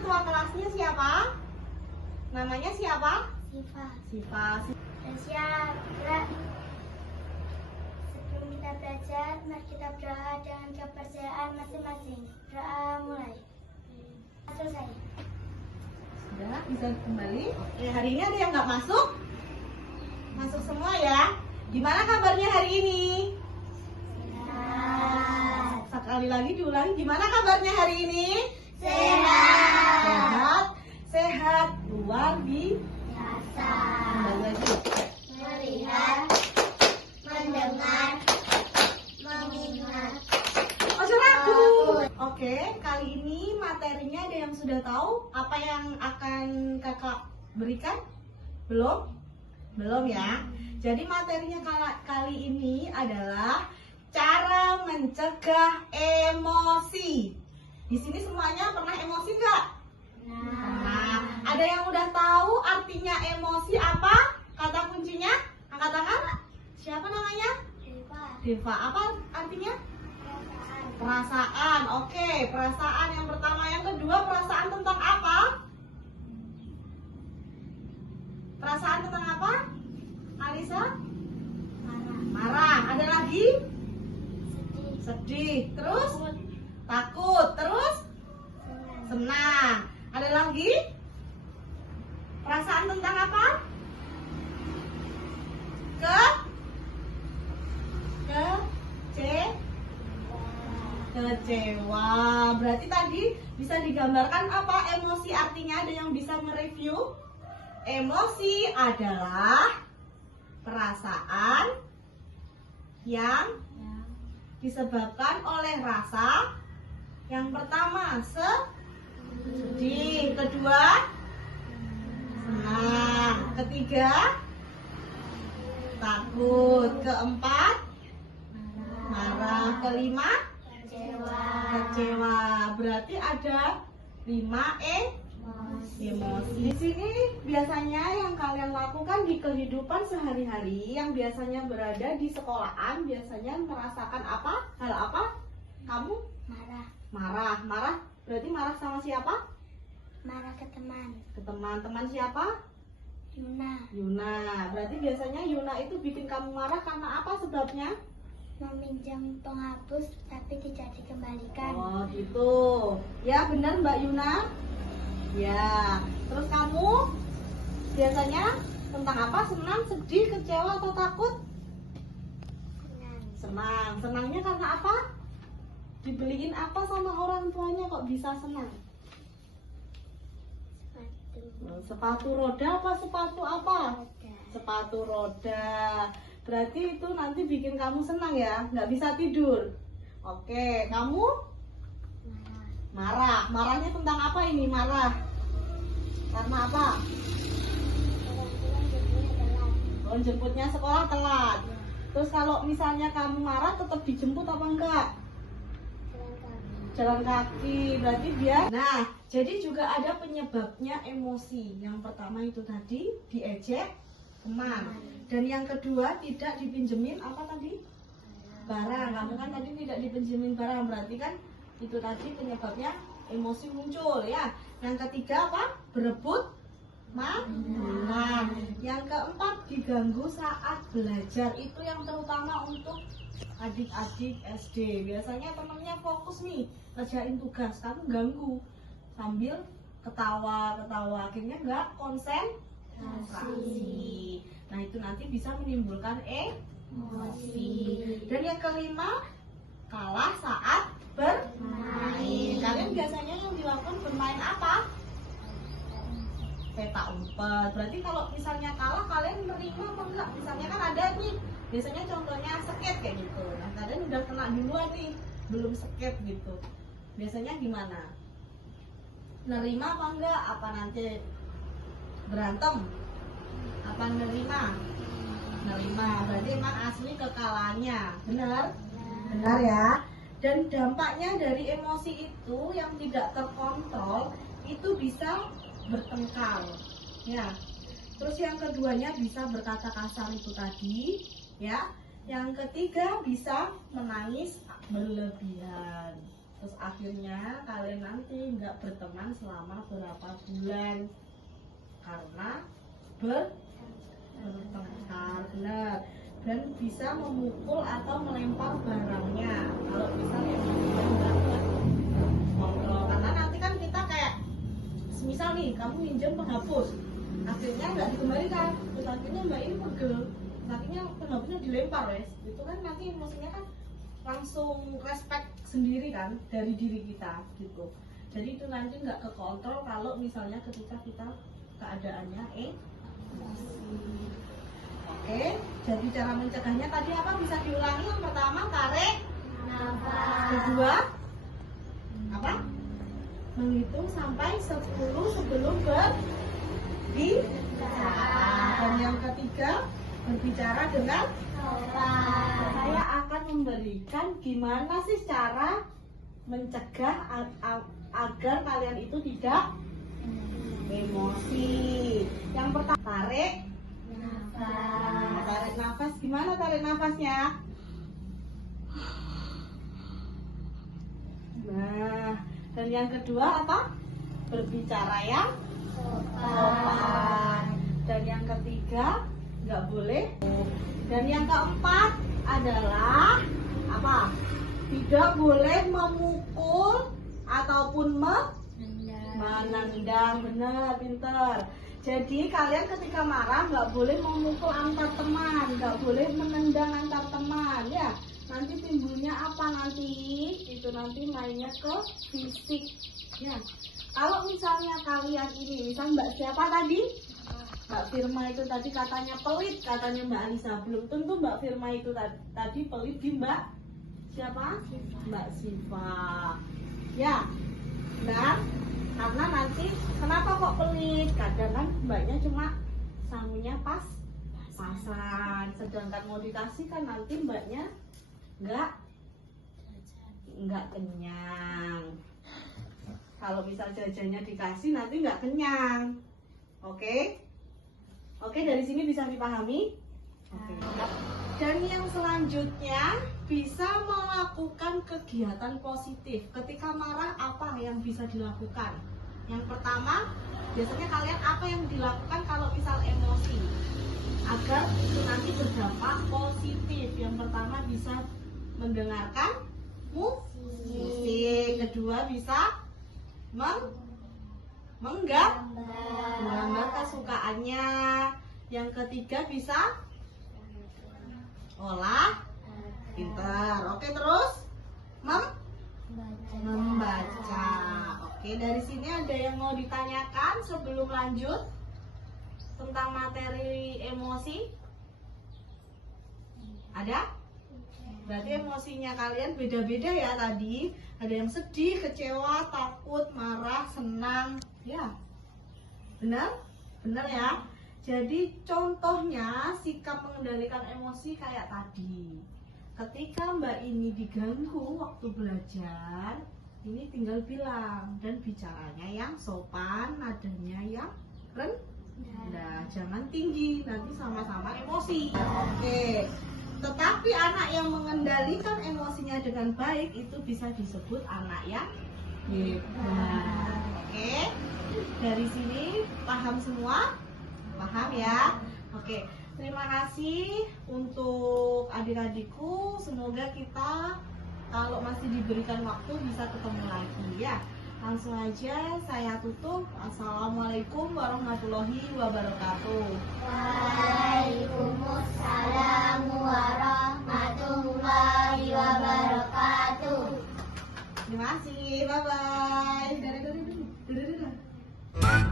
ketua kelasnya siapa? Namanya siapa? Siva. Siva. Tasya, gerak. Sebelum kita belajar, mari kita berdoa dengan kepercayaan masing-masing. Doa mulai. Selesai. Sudah, bisa kembali. Oke, hari ini ada yang nggak masuk? Masuk semua ya. Gimana kabarnya hari ini? Sehat. Sekali lagi diulangi, gimana kabarnya hari ini? Sehat. Sehat, sehat, luar Biasa. kembali lagi. Melihat, mendengar, mengingat. Oh, ragu. Oke, kali ini materinya ada yang sudah tahu apa yang akan kakak berikan? Belum? Belum ya. Jadi materinya kali ini adalah cara mencegah emosi. Di sini semuanya pernah emosi nggak? Nah, ada yang udah tahu artinya emosi apa? Kata kuncinya? Angkat tangan. Siapa namanya? Deva. Apa artinya? Perasaan. Oke, perasaan yang pertama. Yang kedua, perasaan tentang apa? Perasaan tentang apa? Alisa? Marah. Ada lagi? Sedih. Terus? Takut. Terus? Senang. Ada lagi? Perasaan tentang apa? Kecewa. Berarti tadi bisa digambarkan apa emosi artinya? Ada yang bisa mereview? Emosi adalah perasaan yang disebabkan oleh rasa. Yang pertama sedih, kedua senang, ketiga takut, keempat marah, kelima kecewa. Berarti ada 5 emosi. Di sini biasanya yang kalian lakukan di kehidupan sehari-hari, yang biasanya berada di sekolahan, biasanya merasakan apa? Hal apa? Kamu? Marah. Berarti marah sama siapa? Marah ke teman. Ke teman. Teman siapa? Yuna. Berarti biasanya Yuna itu bikin kamu marah karena apa sebabnya? Meminjam penghapus tapi tidak dikembalikan. Oh gitu. Ya benar Mbak Yuna. Ya. Terus kamu biasanya tentang apa? Senang, sedih, kecewa atau takut? Senang. Senangnya karena apa? Dibeliin apa sama orang tuanya kok bisa senang? Sepatu roda apa sepatu apa? Sepatu roda. Berarti itu nanti bikin kamu senang ya, nggak bisa tidur. Oke, kamu marah. Marahnya tentang apa ini marah? Karena apa? Oh, jemputnya sekolah telat. Terus kalau misalnya kamu marah tetap dijemput apa enggak? Jalan kaki. Berarti biar. Nah, jadi juga ada penyebabnya emosi. Yang pertama itu tadi diejek teman. Dan yang kedua tidak dipinjemin apa tadi? Barang. Kamu kan tadi tidak dipinjemin barang, berarti kan itu tadi penyebabnya emosi muncul ya. Yang ketiga apa? Berebut mainan. Yang keempat diganggu saat belajar. Itu yang terutama untuk adik-adik SD. Biasanya temennya fokus nih kerjain tugas, kamu ganggu sambil ketawa, akhirnya nggak konsentrasi. Nah itu nanti bisa menimbulkan emosi. Dan yang kelima, kalah saat bermain. Kalian biasanya yang dilakukan bermain apa? Petak umpet. Berarti kalau misalnya kalah, kalian menerima apa enggak? Misalnya kan ada nih, biasanya contohnya skate kayak gitu. Nah kalian udah kena duluan nih, belum skate gitu. Biasanya gimana? Nerima apa enggak? Apa nanti berantem? Apa nerima? Nerima. Berarti emang asli kekalahannya. Benar? Benar ya. Dan dampaknya dari emosi itu yang tidak terkontrol itu bisa bertengkar. Ya. Terus yang keduanya bisa berkata kasar itu tadi, ya. Yang ketiga bisa menangis berlebihan. Terus akhirnya kalian nanti nggak berteman selama berapa bulan karena bertengkar, benar. Dan bisa memukul atau melempar barangnya kalau misal emosinya nggak kontrol. Karena nanti kan kita kayak semisal nih kamu minjem penghapus, akhirnya nggak dikembalikan, terus akhirnya mbak ini pegel, akhirnya penghapusnya dilempar, wes. Itu kan nanti emosinya kan langsung respect sendiri kan dari diri kita gitu. Jadi itu nanti nggak kekontrol kalau misalnya ketika kita keadaannya emosi. Oke, jadi cara mencegahnya tadi apa? Bisa diulangi. Yang pertama tarik nafas. Kedua apa? Menghitung sampai 10 sebelum berbicara. Dan yang ketiga berbicara dengan sopan. Saya akan memberikan gimana sih cara mencegah agar kalian itu tidak emosi. Yang pertama tarik nafas. Tarik nafas, gimana tarik nafasnya? Nah, dan yang kedua apa? Berbicara yang sopan. Dan yang ketiga nggak boleh. Dan yang keempat adalah apa? Tidak boleh memukul ataupun menendang. Benar, pinter. Jadi kalian ketika marah nggak boleh memukul antar teman, nggak boleh menendang antar teman, ya. Nanti timbulnya apa nanti? Itu nanti mainnya ke fisik, ya. Kalau misalnya kalian ini, misal Mbak siapa tadi? Mbak Firma itu tadi katanya pelit, katanya Mbak Alisa. Belum tentu Mbak Firma itu tadi pelit di Mbak siapa? Mbak Siva. Ya, benar. Karena nanti kenapa kok pelit? Kadang kan mbaknya cuma sangunya pas-pasan, sedangkan mau dikasih kan nanti mbaknya nggak kenyang. Kalau misal jajannya dikasih nanti nggak kenyang. Oke? Oke, dari sini bisa dipahami? Oke. Dan yang selanjutnya bisa melakukan kegiatan positif. Ketika marah apa yang bisa dilakukan? Yang pertama, biasanya kalian apa yang dilakukan kalau misal emosi? Agar itu nanti berdampak positif. Yang pertama bisa mendengarkan musik. Kedua bisa menggambar kesukaannya. Yang ketiga bisa olah pintar. Oke, terus membaca. Oke, dari sini ada yang mau ditanyakan sebelum lanjut tentang materi emosi? Ada? Berarti emosinya kalian beda-beda ya tadi. Ada yang sedih, kecewa, takut, marah, senang. Ya, benar? Benar ya? Jadi contohnya sikap mengendalikan emosi kayak tadi. Ketika mbak ini diganggu waktu belajar, ini tinggal bilang dan bicaranya yang sopan, nadanya yang rendah, jangan tinggi, nanti sama-sama emosi. Oke. Tetapi anak yang mengendalikan emosinya dengan baik itu bisa disebut anak yang hebat. Oke. Dari sini paham semua? Paham ya? Oke. Terima kasih untuk adik-adikku. Semoga kita kalau masih diberikan waktu bisa ketemu lagi ya. Langsung aja saya tutup. Assalamualaikum warahmatullahi wabarakatuh. Waalaikumsalam warahmatullahi wabarakatuh. Terima kasih. Bye bye.